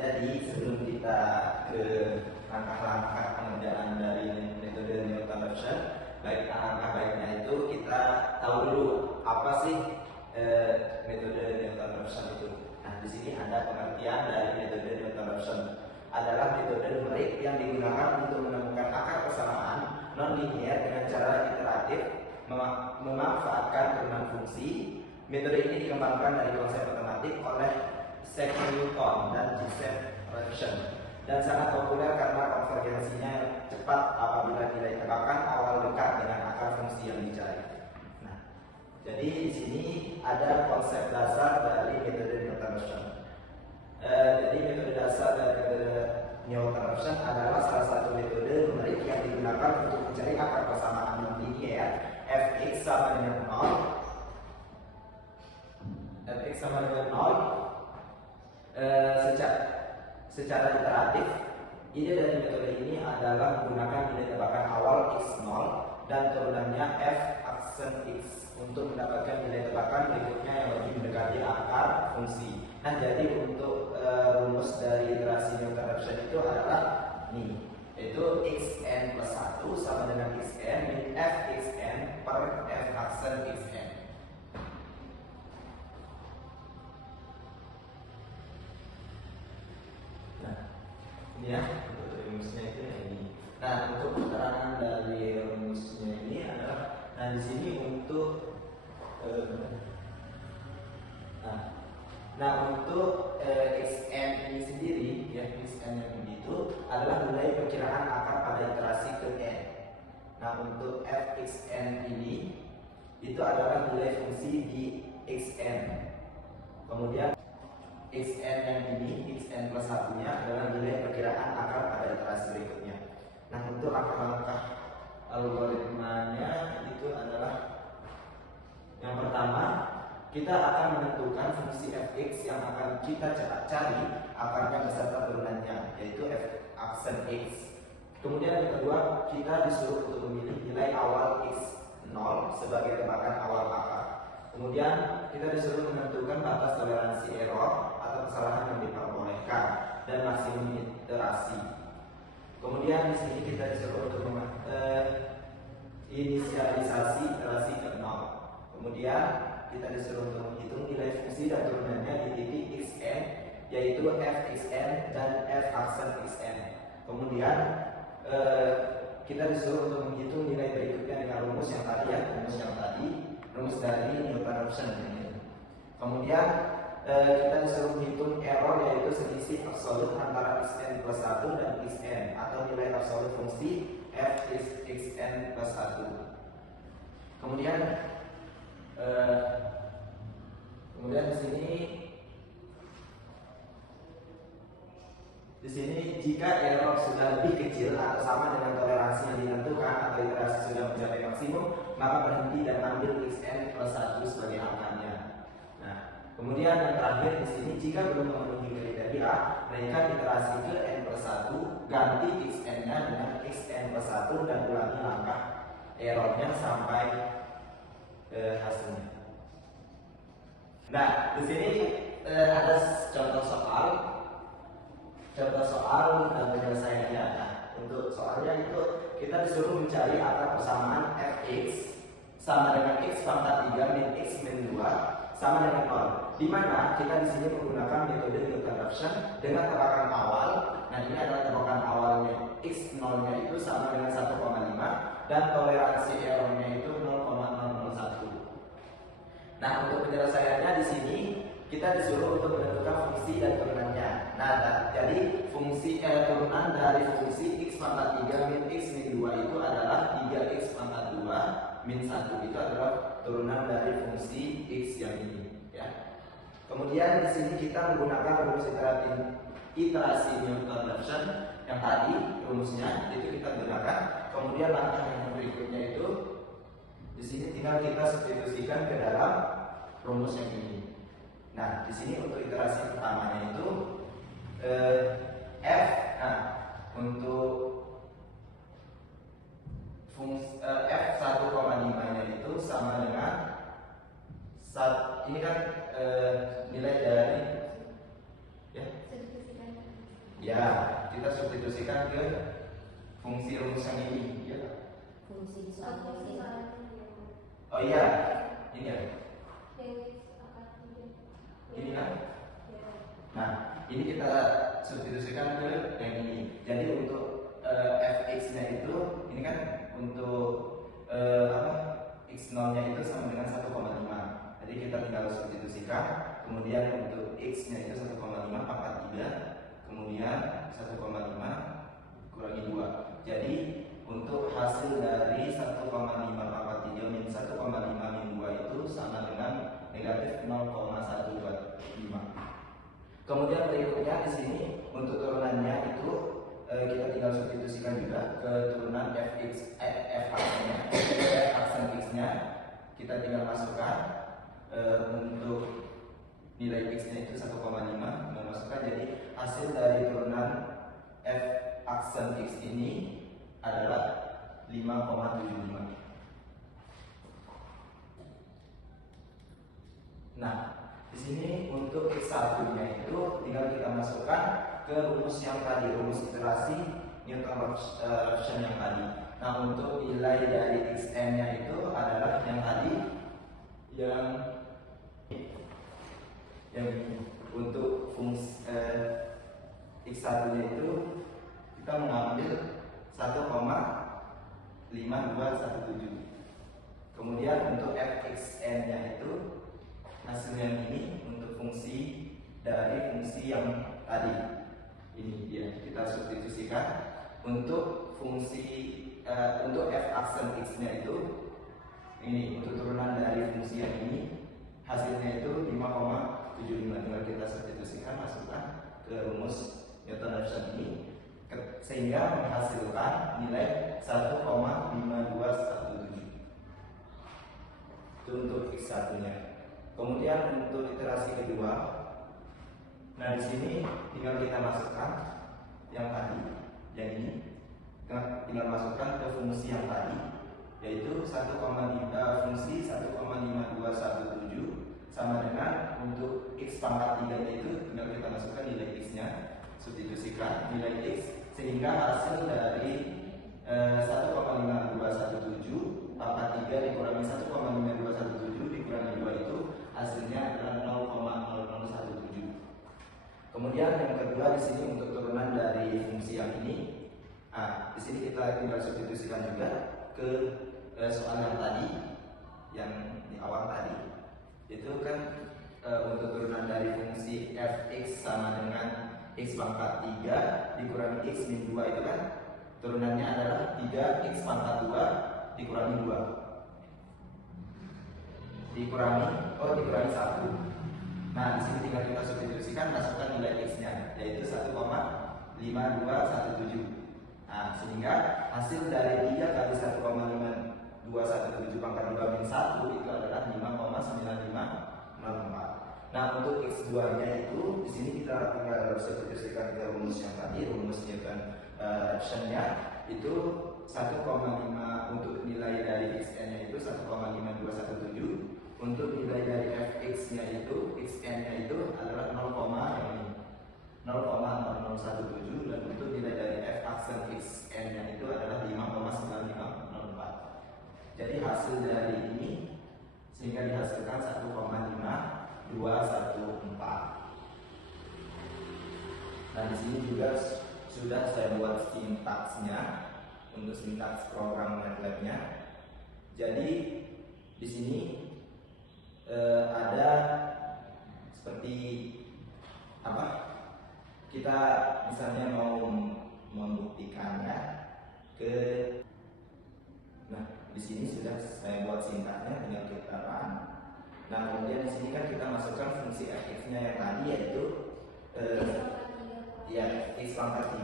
Jadi sebelum kita ke langkah-langkah pengerjaan dari metode Newton Raphson, langkah baiknya itu kita tahu dulu apa sih metode Newton Raphson itu. Nah, di sini ada pengertian dari metode Newton Raphson. Adalah metode numerik yang digunakan untuk menemukan akar persamaan non-linear dengan cara iteratif memanfaatkan turunan fungsi. Metode ini dikembangkan dari konsep matematik oleh Isaac Newton dan Joseph Raphson dan sangat populer karena konvergensinya cepat apabila nilai tebakan awal dekat dengan akar fungsi yang dicari. Nah, jadi di sini ada konsep dasar dari metode Newton Raphson. Jadi metode dasar dari metode Newton Raphson adalah salah satu metode numerik yang digunakan untuk mencari akar persamaan non-linear fx sama dengan 0. Fx sama dengan 0 secara iteratif. Ide dari metode ini adalah menggunakan nilai tebakan awal x0 dan turunannya f aksen x untuk mendapatkan nilai tebakan berikutnya yang lebih mendekati akar fungsi. Nah, jadi untuk rumus dari iterasi Newton Raphson itu adalah ini, yaitu xn plus 1 sama dengan xn min f xn per f aksen xn. Nah, ini ya untuk rumusnya itu ini. Nah, untuk keterangan dari rumusnya ini adalah, nah di sini untuk untuk xn ini sendiri ya, xn yang begitu adalah nilai perkiraan akar pada iterasi ke n. Nah, untuk f xn ini itu adalah nilai fungsi di xn. Kemudian xn yang ini, xn plus 1-nya adalah nilai perkiraan akar pada iterasi berikutnya. Nah, untuk langkah-langkah algoritmanya itu adalah, yang pertama, kita akan menentukan fungsi fx yang akan kita cari akarnya beserta turunannya, yaitu f aksen x. Kemudian yang kedua, kita disuruh untuk memilih nilai awal x0 sebagai tebakan awal akar. Kemudian kita disuruh menentukan batas toleransi error atau kesalahan yang diperbolehkan dan maksimum iterasi. Kemudian di sini kita disuruh untuk inisialisasi iterasi ke 0. Kemudian kita disuruh untuk menghitung nilai fungsi dan turunannya di titik xn, yaitu f xn dan f aksen xn. Kemudian kita disuruh untuk menghitung nilai berikutnya dengan rumus yang tadi ya, rumus dari Newton Raphson ini. Kemudian kita disuruh menghitung error, yaitu selisih absolut antara xn plus 1 dan xn atau nilai absolut fungsi f xn plus 1. Kemudian di sini jika error sudah lebih kecil atau sama dengan toleransi yang ditentukan atau iterasi sudah mencapai maksimum, maka berhenti dan ambil xn plus 1 sebagai angkanya. Nah, kemudian yang terakhir di sini, jika belum memenuhi kriteria, naikkan iterasi ke n plus 1, ganti xn-nya dengan xn plus 1 dan ulangi langkah errornya sampai hasilnya. Nah, di sini ada contoh soal dan penyelesaiannya. Nah, untuk soalnya itu kita disuruh mencari akar persamaan fx sama dengan x pangkat 3 min x min 2 sama dengan 0. Di mana kita di sini menggunakan metode Newton Raphson dengan tebakan awal. Nah, ini adalah tebakan awalnya x0-nya itu sama dengan 1,5 dan toleransi errornya itu 0,001. Nah, untuk penyelesaiannya di sini kita disuruh untuk menentukan fungsi dan turunannya. Nah, jadi fungsi turunan dari fungsi x pangkat 3 min x min 2 itu adalah 3x pangkat 2 min 1. Itu adalah turunan dari fungsi x yang ini ya. Kemudian di sini kita menggunakan rumus iterasi Newton Raphson yang tadi rumusnya itu kita gunakan. Kemudian langkah yang berikutnya itu di sini tinggal kita substitusikan ke dalam rumus yang ini. Nah, di sini untuk iterasi pertamanya itu f, nah untuk fungsi f 1,5-nya itu sama dengan ini kan nilai dari ya Ya, kita substitusikan ke fungsi rumus yang ini, ya. Fungsi soalnya. Oh iya, ini ya. Ini kan? Nah, ini kita substitusikan ke yang ini. Jadi untuk fx-nya itu, ini kan untuk x0-nya itu sama dengan 1,5. Jadi kita tinggal substitusikan. Kemudian untuk x-nya itu 1,5 pangkat 3, kemudian 1,5 kurangi 2. Jadi untuk hasil dari 1,5 pangkat 3 min 1,5 min 2 itu sama dengan negatif 0,125. Kemudian berikutnya di sini untuk turunannya itu kita tinggal substitusikan juga ke turunan f aksen x-nya kita tinggal masukkan untuk nilai x-nya itu 1,5 tinggal masukkan, jadi hasil dari turunan f aksen x ini adalah 5,75. Nah, di sini untuk x1-nya itu tinggal kita masukkan ke rumus yang tadi, rumus iterasi Newton-Raphson yang tadi. Nah, untuk nilai dari xn-nya itu adalah yang tadi, yang ini. Untuk fungsi x1-nya itu kita mengambil 1,5217. Kemudian untuk fxn-nya itu hasilnya ini untuk fungsi dari fungsi yang tadi ini dia, kita substitusikan untuk fungsi untuk f aksen x-nya itu ini untuk turunan dari fungsi yang ini hasilnya itu 5,75. tinggal kita substitusikan, masukkan ke rumus Newton-Raphson ini sehingga menghasilkan nilai 1,5217. Itu untuk x1-nya. Kemudian untuk iterasi kedua, nah di sini tinggal kita masukkan yang tadi, yang ini, tinggal masukkan ke fungsi yang tadi, yaitu fungsi 1,5217 sama dengan untuk x pangkat 3 itu tinggal kita masukkan nilai x-nya, substitusikan nilai x sehingga hasil dari 1,5217 pangkat 3 dikurangi 1,5217 dikurangi 2 itu hasilnya adalah 0,0017. Kemudian yang kedua di sini untuk turunan dari fungsi yang ini. Nah, di sini kita tinggal substitusikan juga ke soal yang tadi, yang di awal tadi. Itu kan untuk turunan dari fungsi fx sama dengan x pangkat 3 dikurangi x min 2 itu kan turunannya adalah 3x pangkat 2 dikurangi 2 dikurangi 1. Nah, di sini tinggal kita substitusikan, masukkan nilai x-nya yaitu 1,5217. Nah, sehingga hasil dari 3 kali 1,5217 pangkat 2 min 1 itu adalah 5,9504. Nah, untuk x2-nya itu di sini kita tinggal substitusikan ke rumus yang tadi, rumus Newton-Raphson-nya itu 1,5 untuk nilai dari xn-nya itu 1,5217. Untuk nilai dari fx-nya itu, xn-nya itu adalah 0,0017 dan untuk nilai dari f aksen xn-nya itu adalah 5,9504. Jadi hasil dari ini sehingga dihasilkan 1,5214. Nah, di sini juga sudah saya buat sintaksnya untuk sintaks program MATLAB-nya. Jadi di sini ada seperti apa? Kita misalnya mau membuktikannya ke, nah di sini sudah saya buat sintaksnya, tinggal kita run. Nah, kemudian di sini kan kita masukkan fungsi fx-nya yang tadi yaitu ya x pangkat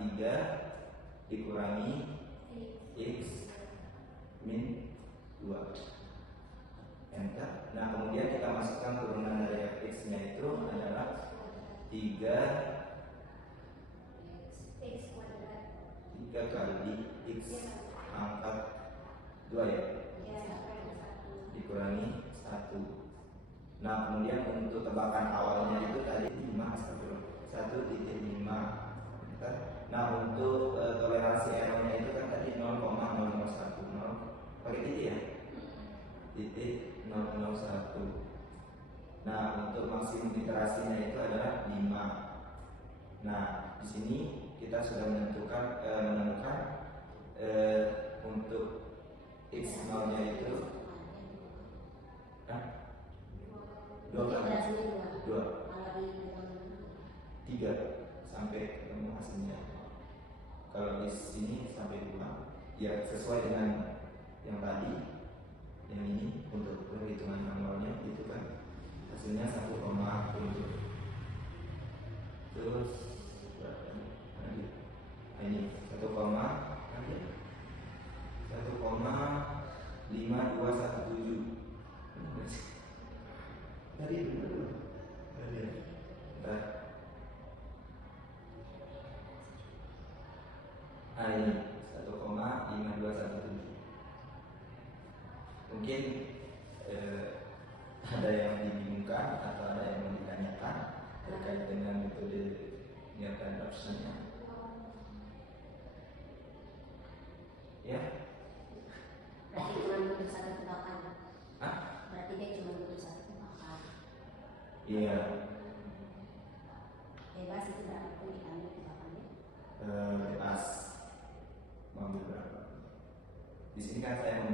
3 dikurangi x min 2. Enter. Nah, kemudian kita masukkan turunan dari fx-nya itu adalah 3 kali x pangkat 2 ya, dikurangi 1. Nah, kemudian untuk tebakan awalnya itu tadi 5, 1,5. Nah, untuk toleransi errornya itu kan tadi 0,001, pakai titik ya, titik 001. Nah, untuk maksimum iterasinya itu adalah 5. Nah, di sini kita sudah menemukan untuk x0 nya itu 2, 3 sampai ketemu hasilnya. Kalau di sini sampai 2, ya sesuai dengan yang tadi, yang ini untuk perhitungan manualnya itu kan hasilnya 1,7. Terus ini 1,5217 tadi benar. Nah, ini 1,5217. Mungkin ada yang dibingungkan atau ada yang mau ditanyakan terkait dengan metode near time adaptation-nya. Ya? Berarti cuma butuh satu tebakan. Hah? Berarti dia cuma butuh satu tebakan. Iya. Bebas itu berapa pun diambil tebakannya. Bebas mau ambil berapa. Di sini kan saya